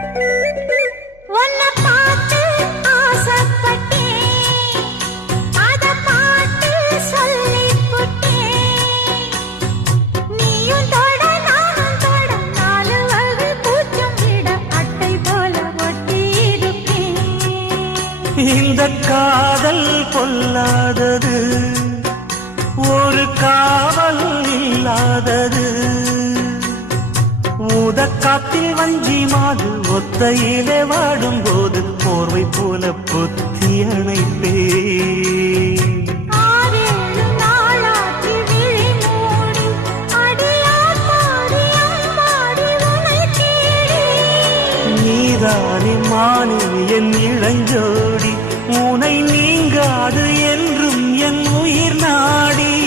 இந்த காதல் பொல்லாதது, ஒரு காவல் இல்லாதது. ஊதக்காத்தில் வஞ்சி மாது ஒத்தையிலே வாடும் போது போர்வை போல பொத்தி அணைப்பே. நீதானே மானே என் இளஞ்சோடி, உனை நீங்காது என்றும் என் உயிர் நாடி.